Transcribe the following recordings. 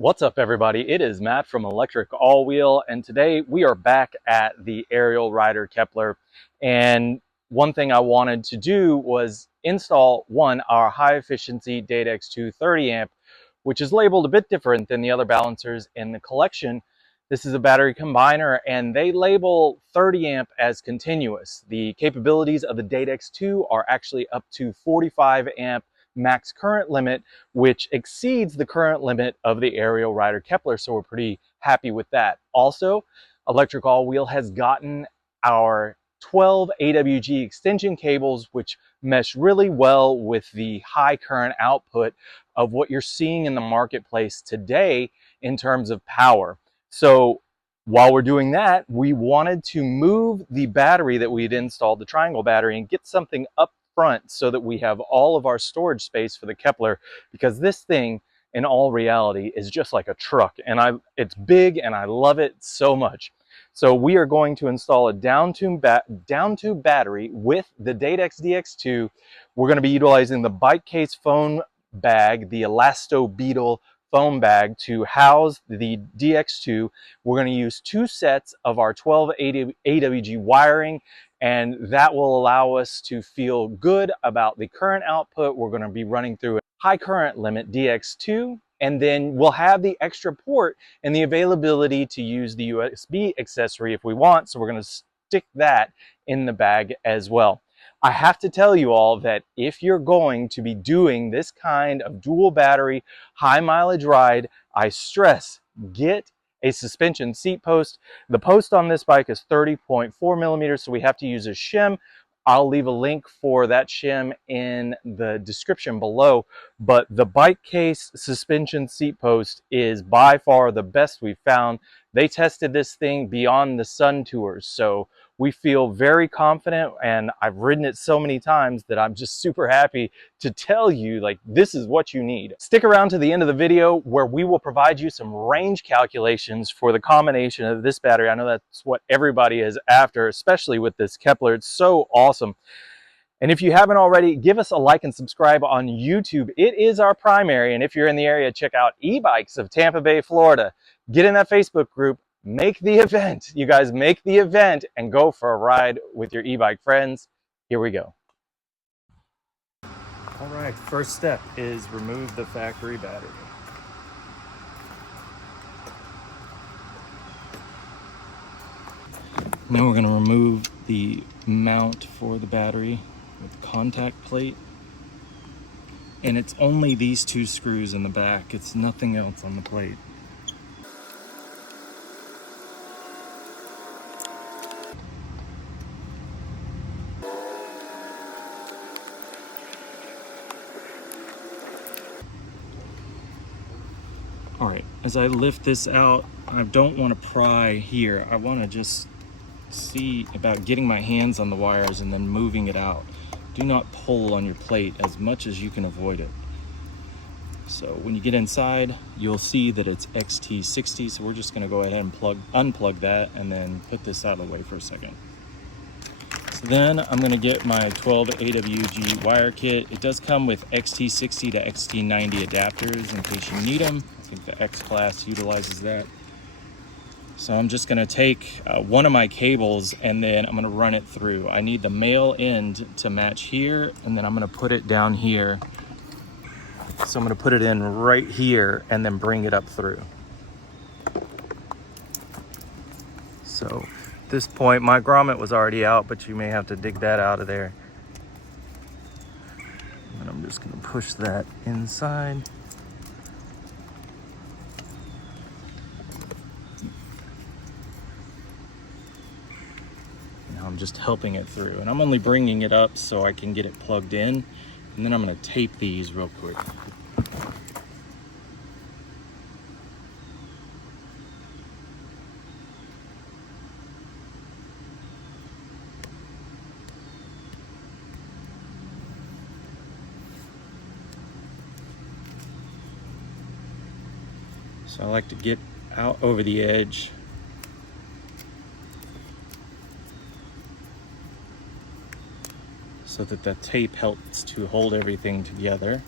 What's up, everybody? It is Matt from Electric All Wheel, and today we are back at the Ariel Rider Kepler. And one thing I wanted to do was install our high efficiency Dx2 30 amp, which is labeled a bit different than the other balancers in the collection. This is a battery combiner, and they label 30 amp as continuous. The capabilities of the Dx2 are actually up to 45 amp max current limit, which exceeds the current limit of the Ariel Rider Kepler, so we're pretty happy with that. Also, Electric All Wheel has gotten our 12 AWG extension cables, which mesh really well with the high current output of what you're seeing in the marketplace today in terms of power. So while we're doing that, we wanted to move the battery that we had installed, the triangle battery, and get something up front so that we have all of our storage space for the Kepler, because this thing in all reality is just like a truck, and it's big and I love it so much. So we are going to install a down tube battery with the Datex Dx2. We're going to be utilizing the bike case foam bag, the Elasto Beetle foam bag, to house the Dx2. We're going to use 2 sets of our 12 AWG wiring, and that will allow us to feel good about the current output. We're going to be running through a high current limit Dx2, and then we'll have the extra port and the availability to use the USB accessory if we want, so we're going to stick that in the bag as well. I have to tell you all that if you're going to be doing this kind of dual battery high mileage ride, I stress, get a suspension seat post. The post on this bike is 30.4 millimeters, so we have to use a shim. I'll leave a link for that shim in the description below, but the bike case suspension seat post is by far the best we've found. They tested this thing beyond the sun tours, so we feel very confident, and I've ridden it so many times that I'm just super happy to tell you, like, this is what you need. Stick around to the end of the video where we will provide you some range calculations for the combination of this battery. I know that's what everybody is after, especially with this Kepler. It's so awesome. And if you haven't already, give us a like and subscribe on YouTube. It is our primary, and if you're in the area, check out E-Bikes of Tampa Bay, Florida. Get in that Facebook group. Make the event. You guys make the event and go for a ride with your e-bike friends. Here we go. All right, first step is remove the factory battery. Now we're going to remove the mount for the battery with the contact plate. And it's only these 2 screws in the back. It's nothing else on the plate. All right, as I lift this out, I don't want to pry here. I want to just see about getting my hands on the wires and then moving it out. Do not pull on your plate as much as you can avoid it. So when you get inside, you'll see that it's XT60, so we're just going to go ahead and unplug that and then put this out of the way for a second. So then I'm going to get my 12 AWG wire kit. It does come with XT60 to XT90 adapters in case you need them. I think the X Class utilizes that. So I'm just going to take one of my cables and then I'm going to run it through. I need the male end to match here, and then I'm going to put it down here. So I'm going to put it in right here and then bring it up through. So at this point, my grommet was already out, but you may have to dig that out of there. And I'm just going to push that inside. I'm just helping it through, and I'm only bringing it up so I can get it plugged in, and then I'm going to tape these real quick. So I like to get out over the edge. So that the tape helps to hold everything together.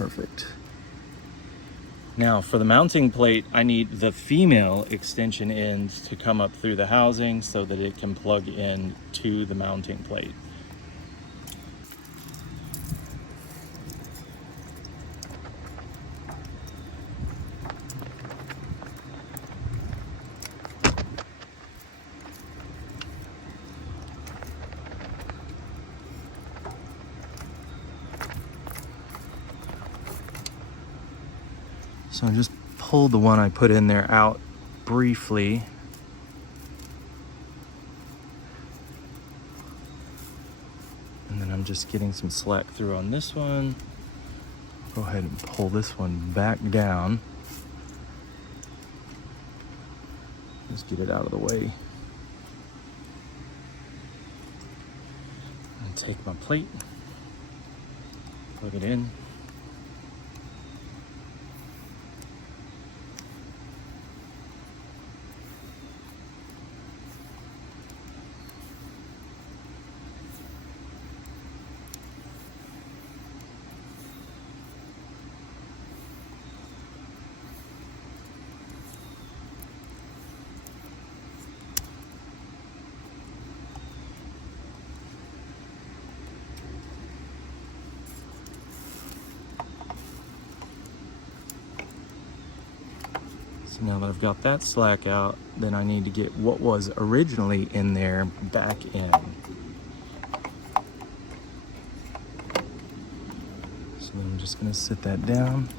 Perfect. Now for the mounting plate, I need the female extension ends to come up through the housing so that it can plug in to the mounting plate. So I just pulled the one I put in there out briefly. And then I'm just getting some slack through on this one. Go ahead and pull this one back down. Just get it out of the way. And take my plate, plug it in. Now that I've got that slack out, then I need to get what was originally in there back in. So I'm just going to sit that down.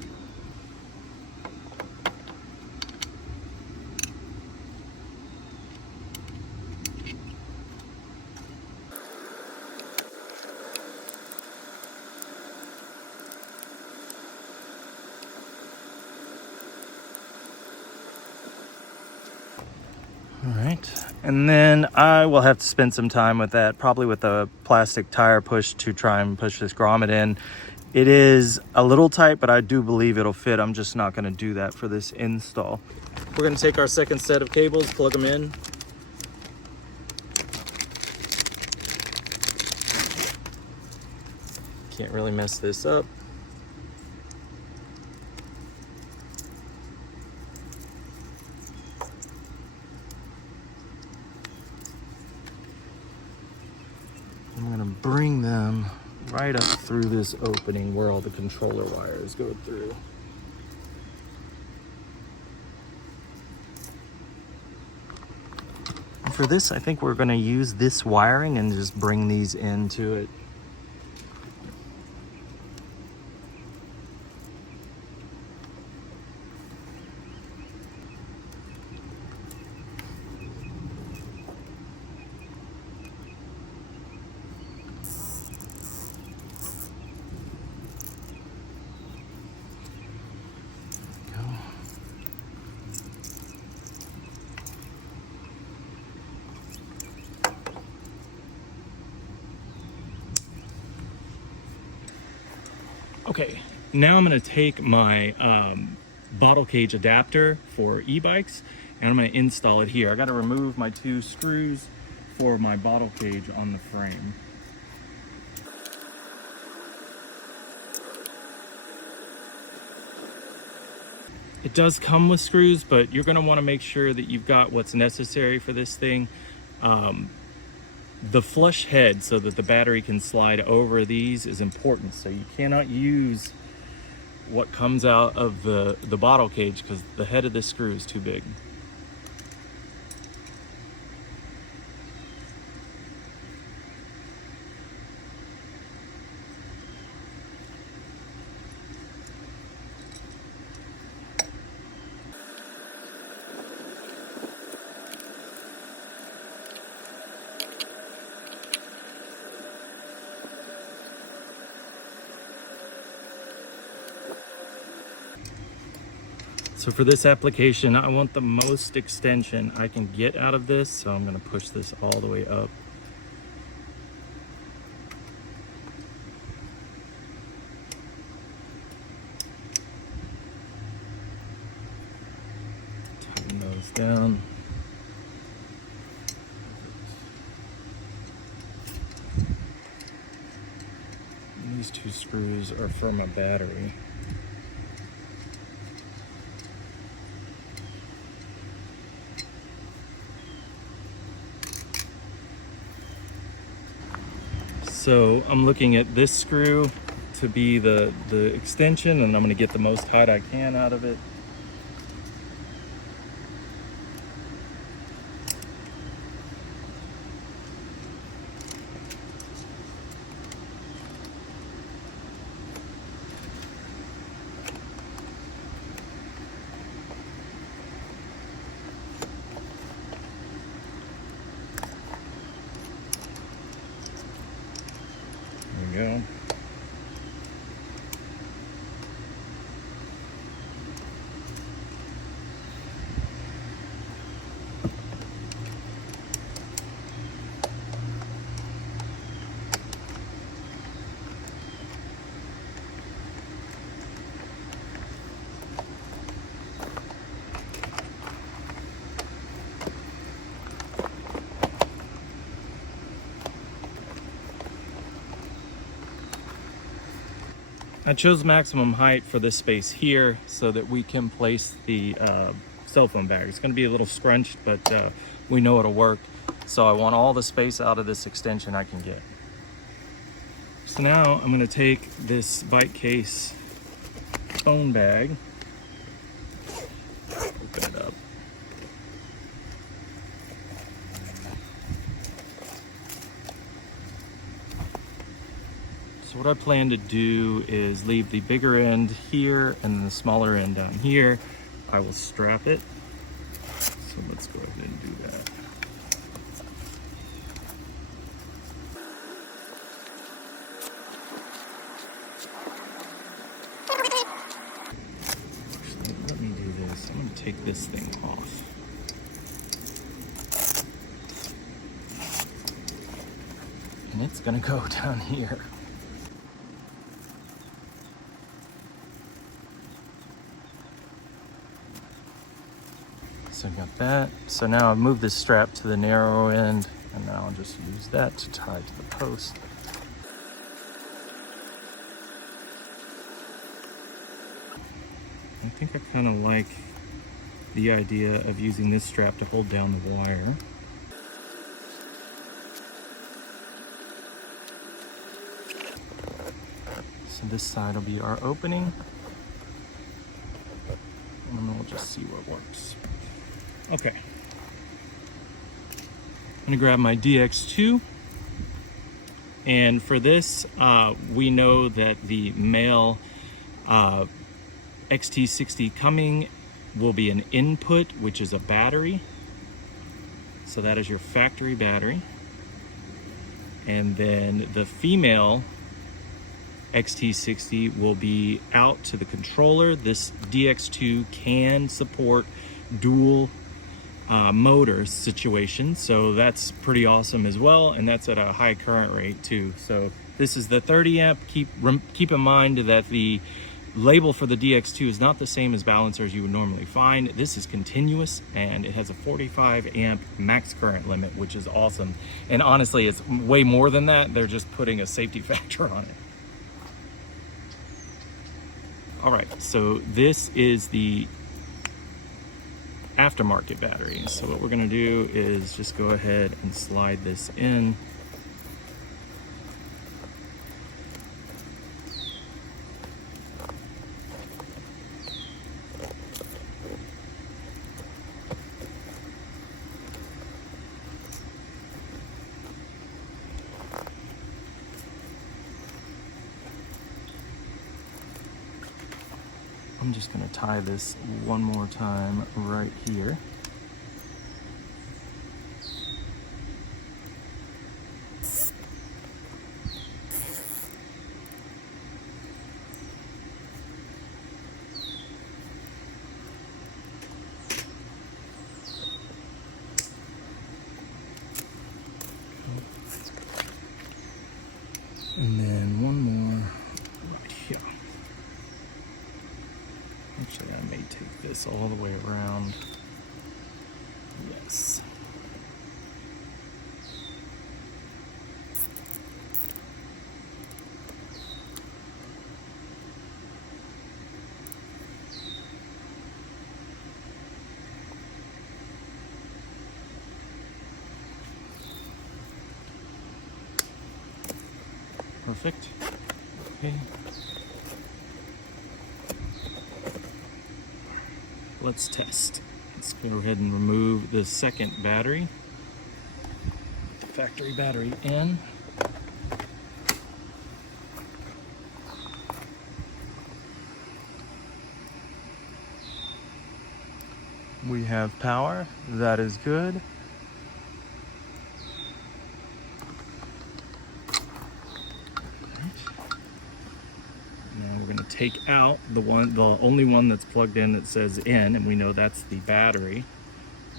All right, and then I will have to spend some time with that, probably with a plastic tire push to try and push this grommet in. It is a little tight, but I do believe it'll fit. I'm just not going to do that for this install. We're going to take our second set of cables, plug them in. Can't really mess this up. I'm going to bring them right up through this opening where all the controller wires go through. And for this, I think we're going to use this wiring and just bring these into it. Okay, now I'm going to take my bottle cage adapter for e-bikes and I'm going to install it here. I got to remove my 2 screws for my bottle cage on the frame. It does come with screws, but you're going to want to make sure that you've got what's necessary for this thing. The flush head so that the battery can slide over these is important. So you cannot use what comes out of the bottle cage because the head of this screw is too big. So for this application, I want the most extension I can get out of this, so I'm going to push this all the way up. Tighten those down. these 2 screws are for my battery. So I'm looking at this screw to be the extension, and I'm going to get the most height I can out of it. There we go. I chose maximum height for this space here so that we can place the cell phone bag. It's going to be a little scrunched, but we know it'll work. So I want all the space out of this extension I can get. So now I'm going to take this bike case phone bag, open it up. So what I plan to do is leave the bigger end here and the smaller end down here. I will strap it. So let's go ahead and do that. Actually, let me do this. I'm going to take this thing off. And it's going to go down here. So I got that. So now I've moved this strap to the narrow end, and now I'll just use that to tie to the post. I think I kind of like the idea of using this strap to hold down the wire. So this side will be our opening, and then we'll just see what works. Okay, I'm gonna grab my Dx2, and for this, we know that the male XT60 coming will be an input, which is a battery. So that is your factory battery. And then the female XT60 will be out to the controller. This Dx2 can support dual motor situation, so that's pretty awesome as well, and that's at a high current rate too. So this is the 30 amp. Keep in mind that the label for the Dx2 is not the same as balancers you would normally find. This is continuous, and it has a 45 amp max current limit, which is awesome. And honestly, it's way more than that. They're just putting a safety factor on it. All right, so this is the aftermarket battery. So what we're going to do is just go ahead and slide this in. I'm just going to tie this one more time right here. And then one more right here. Actually, I may take this all the way around. Yes. Perfect. Okay. Let's test. Let's go ahead and remove the second battery. The factory battery in. We have power. That is good. Now we're going to take out the only one that's plugged in that says in, and we know that's the battery.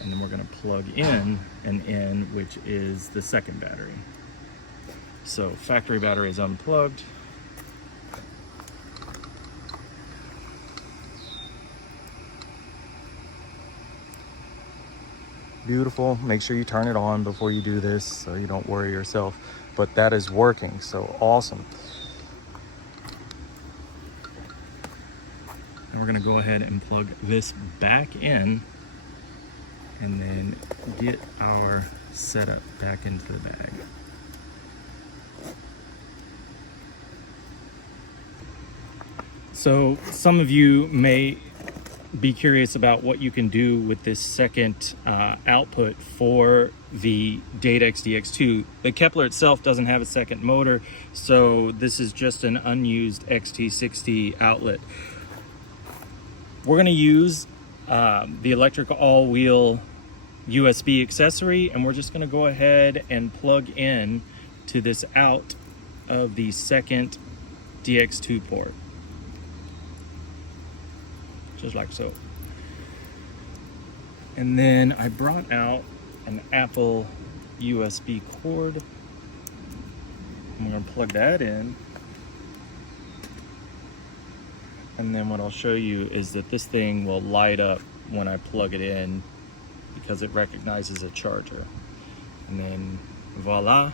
And then we're going to plug in an in, which is the second battery. So factory battery is unplugged. Beautiful. Make sure you turn it on before you do this so you don't worry yourself. But that is working, so awesome. And we're going to go ahead and plug this back in and then get our setup back into the bag. So some of you may be curious about what you can do with this second output for the Dadex Dx2. The Kepler itself doesn't have a second motor, so this is just an unused XT60 outlet. We're going to use the electric all-wheel USB accessory, and we're just going to go ahead and plug in to this out of the second Dx2 port. Just like so. And then I brought out an Apple USB cord. I'm going to plug that in. And then what I'll show you is that this thing will light up when I plug it in because it recognizes a charger. And then voila.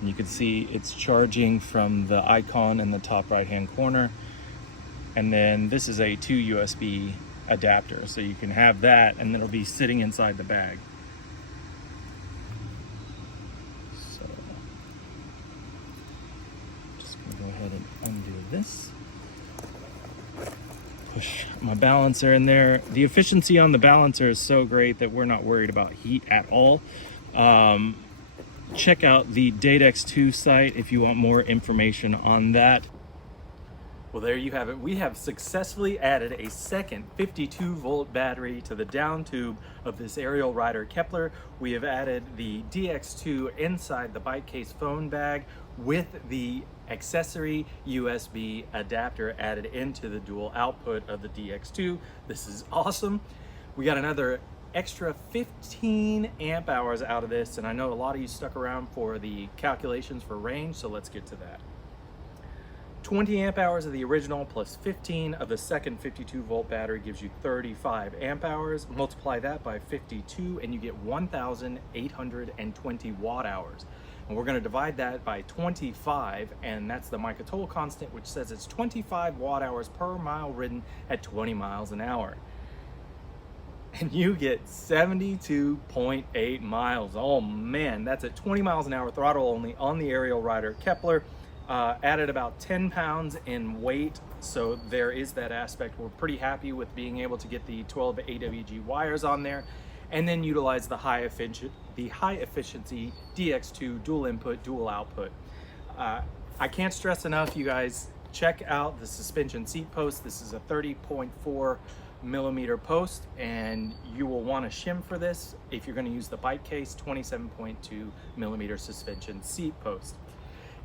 And you can see it's charging from the icon in the top right hand corner. And then this is a 2 USB adapter, so you can have that and it'll be sitting inside the bag. So just gonna go ahead and undo this. Push my balancer in there. The efficiency on the balancer is so great that we're not worried about heat at all. Check out the Dx2 site if you want more information on that. Well, there you have it. We have successfully added a second 52-volt battery to the down tube of this Ariel Rider Kepler. We have added the Dx2 inside the bike case phone bag with the accessory USB adapter added into the dual output of the Dx2. This is awesome. We got another extra 15 amp hours out of this, and I know a lot of you stuck around for the calculations for range, so let's get to that. 20 amp hours of the original plus 15 of the second 52-volt battery gives you 35 amp hours. Multiply that by 52 and you get 1,820 watt hours. And we're going to divide that by 25, and that's the Mica-Toll constant, which says it's 25 watt hours per mile ridden at 20 miles an hour. And you get 72.8 miles. Oh man, that's at 20 miles an hour throttle only on the Ariel Rider Kepler. Added about 10 pounds in weight, so there is that aspect. We're pretty happy with being able to get the 12 AWG wires on there, and then utilize the high efficiency Dx2 dual input, dual output. I can't stress enough, you guys, check out the suspension seat post. This is a 30.4 millimeter post, and you will want to shim for this if you're going to use the bike case 27.2 millimeter suspension seat post.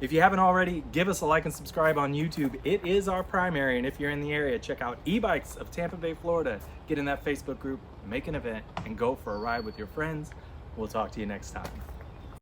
If you haven't already, give us a like and subscribe on YouTube. It is our primary, and if you're in the area, check out E-Bikes of Tampa Bay, Florida. Get in that Facebook group, make an event, and go for a ride with your friends. We'll talk to you next time.